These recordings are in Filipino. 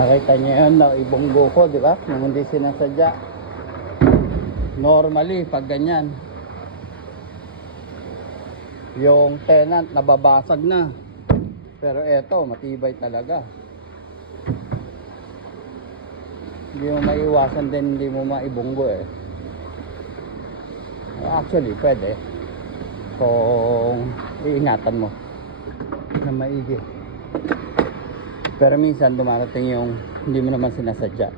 Nakita niyo yun, na ibunggo ko, di ba? Nung hindi sinasadya. Normally, pag ganyan, yung tenant nababasag na. Pero eto, matibay talaga. Hindi mo maiwasan din, hindi mo maibunggo eh. Actually, pwede. Kung iingatan mo na maigi. Pero minsan dumarating yung hindi mo naman sinasadya.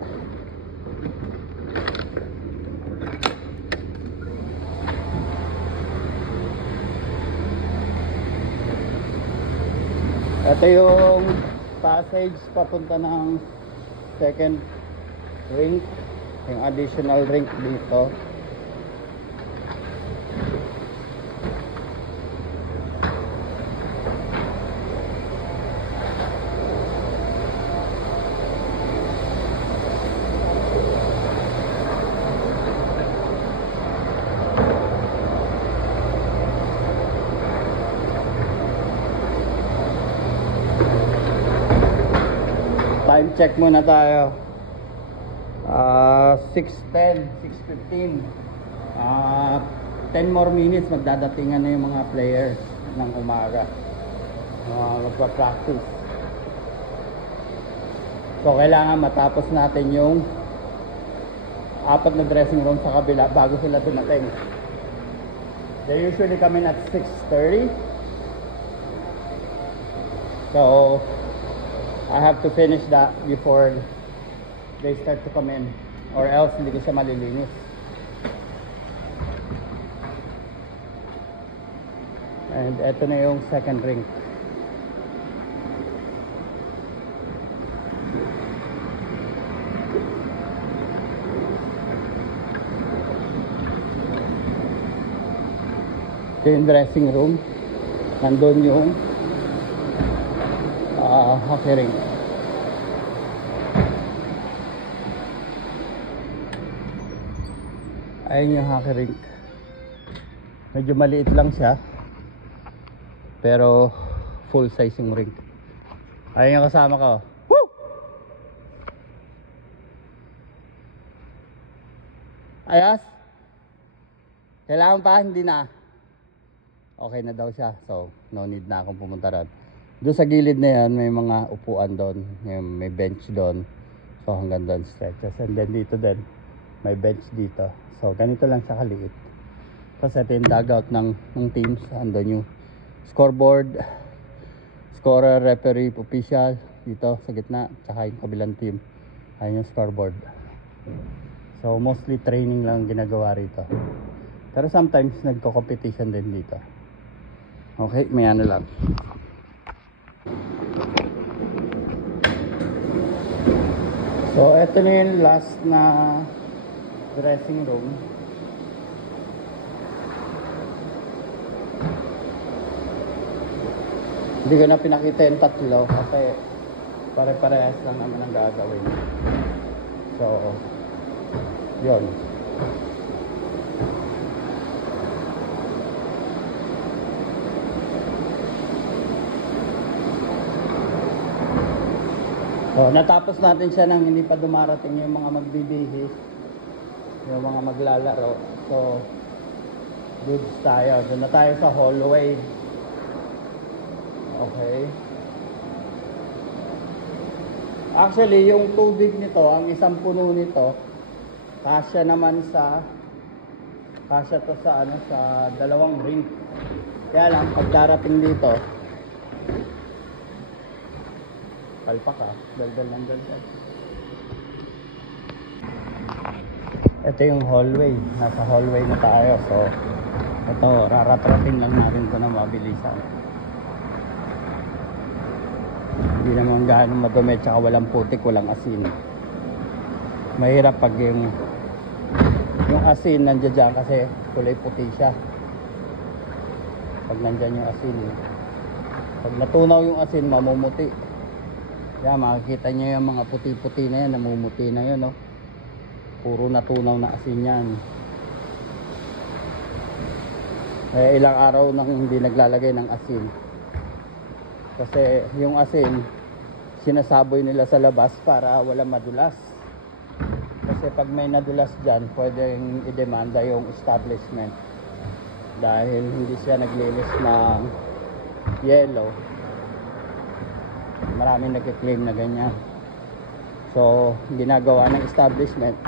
Ito yung passage papunta ng second rink, yung additional rink dito. Time check muna tayo. 6:10, 6:15. 10 more minutes magdadatingan na yung mga players ng umaga. Magpa-practice. So kailangan matapos natin yung 4 na dressing room sa kabila bago sila dumating. They usually come in at 6:30. So I have to finish that before they start to come in, or else hindi ko siya malilinis. And eto na yung second rink. Ito yung dressing room. Nandun yung hockey rink. Ayun yung hockey rink. Medyo maliit lang siya, pero full size yung rink. Ayun yung kasama ko. Woo! Ayos? Kailangan pa? Hindi na. Okay na daw siya. So no need na akong pumunta ron. Doon sa gilid na yan, may mga upuan doon, may bench doon. So hanggang doon stretches. And then dito din, may bench dito. So ganito lang siya kaliit. Tapos ito yung dugout ng teams. Andun yung scoreboard, scorer, referee, official. Dito sa gitna, tsaka yung kabilang team. Ayun yung scoreboard. So mostly training lang ginagawa rito. Pero sometimes nagko-competition din dito. Okay, may ano lang. So, ito na yung last na dressing room. Hindi ko na pinakita yung tatlo kasi pare-parehas lang naman ang gagawin. So, yun. So, natapos natin siya nang hindi pa dumarating yung mga magbibihis, yung mga maglalaro. So, goods tayo. Doon na tayo sa hallway. Okay. Actually, yung tubig nito, ang isang puno nito, kasya to sa dalawang rink. Kaya lang, pag darating dito, palpak ka, daldal ng daldal. Ito yung hallway. Nasa hallway na tayo. So, ito, raratrating lang natin ito na mabilisan. Hindi naman gaano madumi, tsaka walang putik, walang asin. Mahirap pag yung asin nandiyan dyan kasi kulay puti siya. Pag nandyan yung asin, pag natunaw yung asin, mamumuti. Yan, makikita nyo yung mga puti-puti na yan, namumuti na yun, no? Puro natunaw na asin yan. Ilang araw nang hindi naglalagay ng asin. Kasi yung asin, sinasaboy nila sa labas para wala madulas. Kasi pag may nadulas dyan, pwedeng idemanda yung establishment dahil hindi siya naglinis ng yellow. Maraming nagkiklaim na ganyan. So ginagawa ng establishment,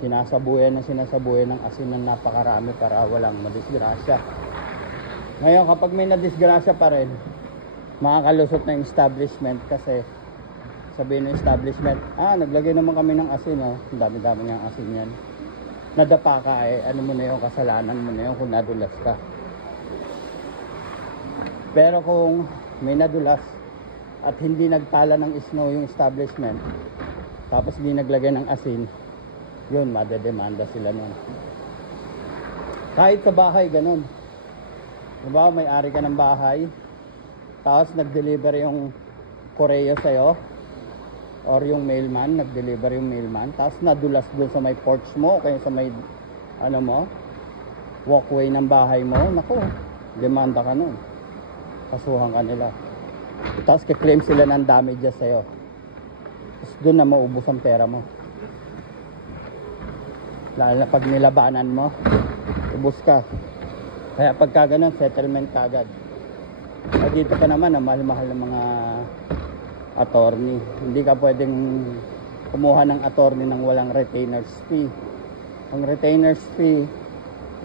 sinasabuyan ng asin ng napakarami para walang madisgrasya. Ngayon kapag may nadisgrasya pa rin, makakalusot na yung establishment kasi sabihin ng establishment, naglagay naman kami ng asin, ang dami-dami ng asin yan. Nadapa ka, ano mo na yung kasalanan mo na yung kung nadulas ka. Pero kung may nadulas at hindi nagtala ng snow yung establishment, tapos hindi naglagay ng asin, yun, madedemanda sila nun. Kahit sa bahay, ganun. Diba, may-ari ka ng bahay, tapos nag-deliver yung koreo sa'yo, or yung mailman, nag-deliver yung mailman, tapos nadulas dun sa may porch mo, kaya sa may, walkway ng bahay mo, naku, demanda ka nun. Kasuhan ka nila. Tapos kiklaim sila ng damages sa'yo. Tapos dun na maubos ang pera mo. Lalo na pag nilabanan mo, ubos ka. Kaya pagka ganun, settlement ka agad. At dito pa naman, mahal-mahal ng mga attorney. Hindi ka pwedeng kumuha ng attorney ng walang retainer's fee. Ang retainer's fee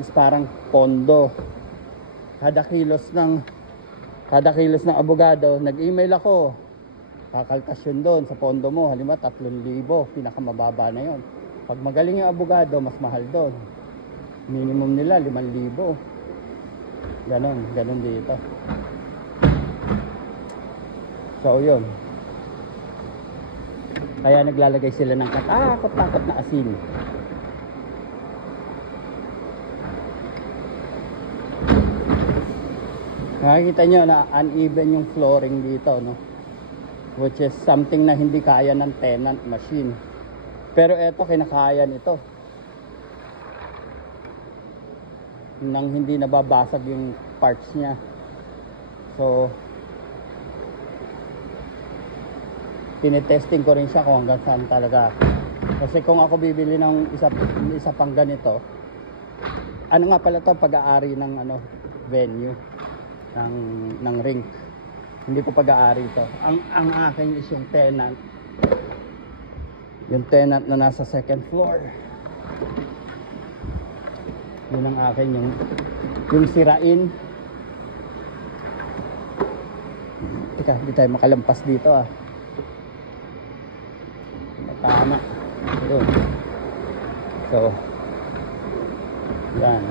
is parang pondo. Kada kilos ng abogado, nag-email ako, kakaltasyon doon sa pondo mo, halimbawa 3,000, pinakamababa na yon. Pag magaling yung abogado, mas mahal doon. Minimum nila 5,000. Ganon dito. So yun, kaya naglalagay sila ng katakot-takot na asin. Nakikita nyo na uneven yung flooring dito, no? Which is something na hindi kaya ng tenant machine. Pero eto, kinakaya nito. Nang hindi nababasag yung parts niya. So tinetesting ko rin siya kung hanggang saan talaga. Kasi kung ako bibili ng isa pang ganito, ano nga pala to, pag-aari ng venue ng rink. Hindi ko pag-aari to. Ang akin is yung tenant. Yung tenant na nasa second floor. Yun ang akin, yung sirain. Teka, hindi tayo makalampas dito Tama. Yun. So, yan.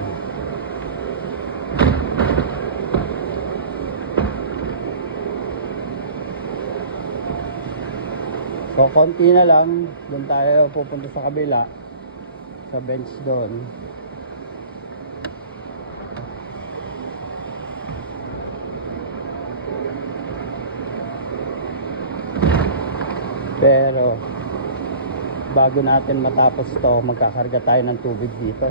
So, konti na lang. Doon tayo pupunta sa kabila. Sa bench doon. Pero bago natin matapos to, magkakarga tayo ng tubig dito.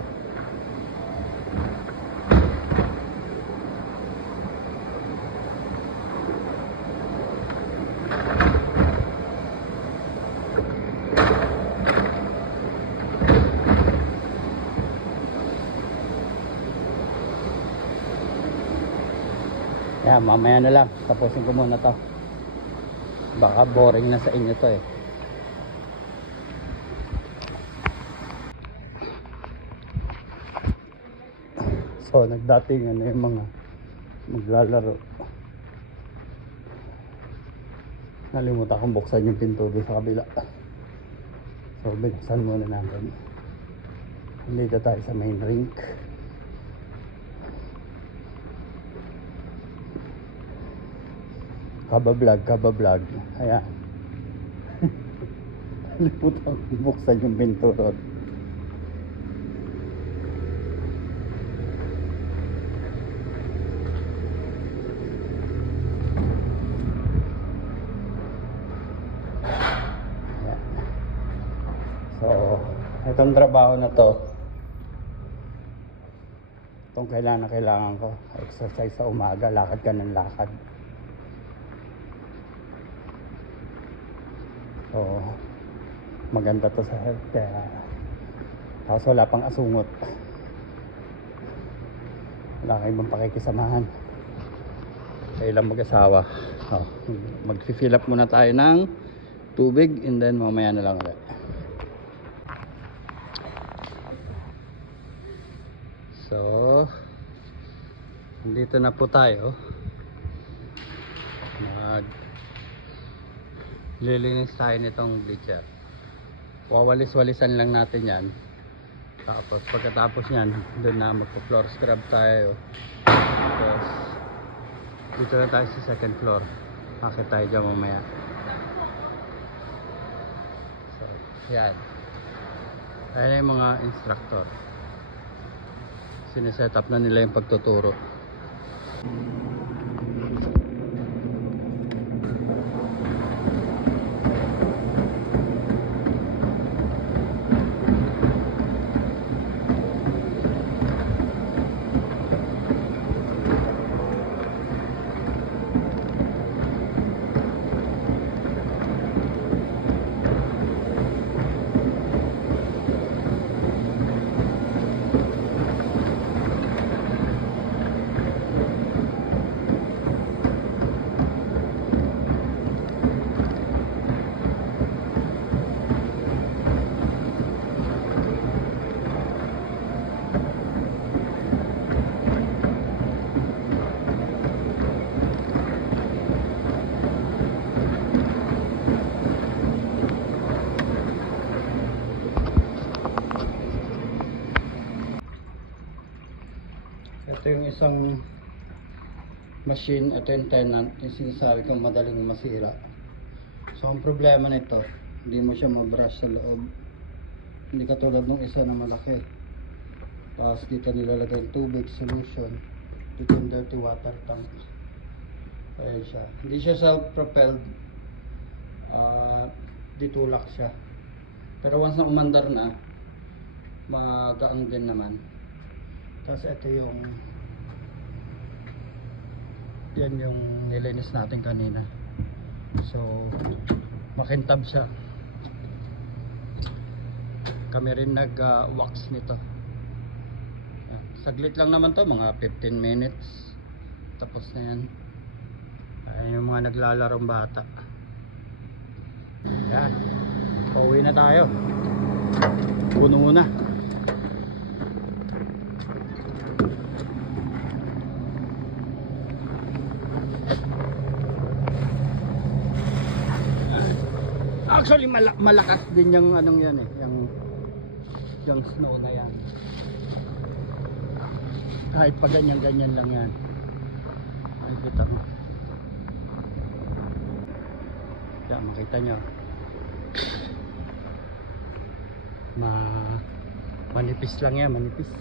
Kaya mamaya na lang, tapusin ko muna to. Baka boring na sa inyo to So nagdating yung mga maglalaro. Nalimutan kong buksan yung pinto doon sa kabila. So binuksan muna natin. Dito tayo sa main rink. Kabablog. Ayan. Nalimutan kong buksan yung pinto doon. So, itong trabaho na to, itong kailangan ko, exercise sa umaga, lakad ka ng lakad. So maganda to sa health, kaya tapos wala pang asungot, wala kayo ibang pakikisamahan, kayo lang mag-asawa. So, mag-fill up muna tayo ng tubig and then mamaya na lang ulit. So dito na po tayo, lilinis tayo nitong bleacher. Wawalis-walisan lang natin yan, tapos pagkatapos yan doon na magpo-floor scrub tayo. Tapos dito na tayo sa second floor, akit tayo dyan mamaya. So yan, ayan yung mga instructor, sineset up na nila yung pagtuturo. Ito yung isang machine, ito yung tenant, yung sinasabi kong madaling masira. So ang problema nito, hindi mo siya mabrush sa loob, hindi katulad ng isa na malaki. Tapos dito nilalagay yung tubig, solution, dito yung dirty water tank. Ayan siya, hindi siya self-propelled, ditulak siya. Pero once na umandar na, magaan din naman. Tapos ito yung, yan yung nilinis natin kanina. So makintab siya. Kami rin nag wax nito. Saglit lang naman to, mga 15 minutes tapos na yan. Ayan yung mga naglalarong bata. Yan, pauwi na tayo, puno na. Actually malakas din yung anong yan eh, yung snow na yan. Kahit pa ganyan lang yan. Ay, kita mo. Yan, makita nyo. Manipis lang yan, manipis.